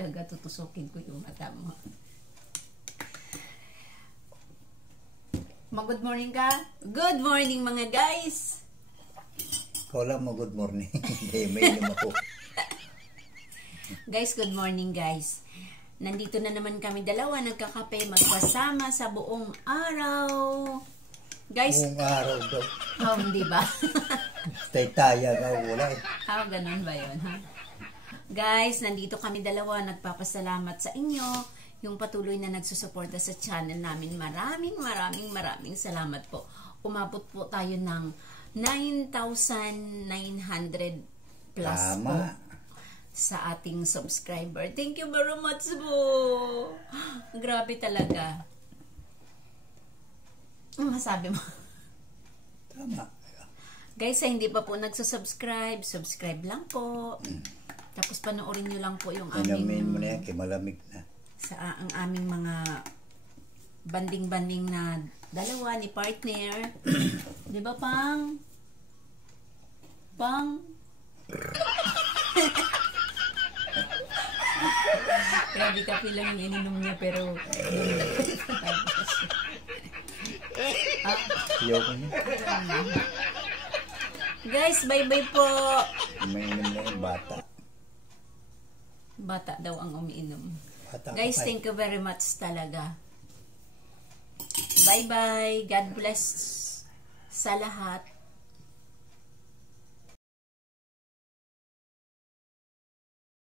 talaga, tutusukin ko yung mata mo. Good morning ka? Good morning mga guys! Ikaw lang mo good morning. Hindi, may inom ako. Guys, good morning guys. Nandito na naman kami dalawa, nagkakape, magkasama sa buong araw. Guys, buong araw daw. Oh, hindi ba? Taya ka, wala eh. Ganun ba yun, ha? Guys, nandito kami dalawa, nagpapasalamat sa inyo, yung patuloy na nagsusuporta sa channel namin. Maraming salamat po. Umabot po tayo ng 9,900 plus Tama. po sa ating subscriber. Thank you very much po. Grabe talaga. Ano masabi mo? Tama. Guys, sa hindi pa po nagsusubscribe, subscribe lang po. Tapos panoorin nyo lang po yung Inamin mo na yan, malamig na. Sa ang aming mga banding-banding na dalawa ni partner. Di ba, Pang? Pang? Grabe ka lang yung ininom niya pero Ayoko niya. Guys, bye-bye po. May inom na yung bata. Bata daw ang umiinom. Bata Guys, ka, thank you very much talaga. Bye-bye. God bless sa lahat.